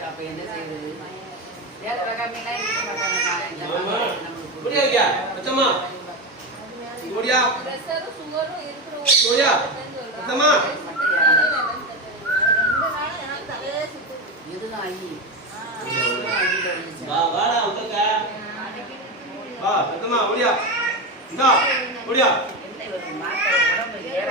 apa yang saya beli? Dia kalau kami naik kita makan Pachamma ஓடியா ஓடியா பச்சம்மா இதுதான் ஐ வா வாடா உட்காருங்க வா பச்சம்மா ஓடியா இந்தா ஓடியா என்ன ஒரு மாத்திரை உடம்பு ஏற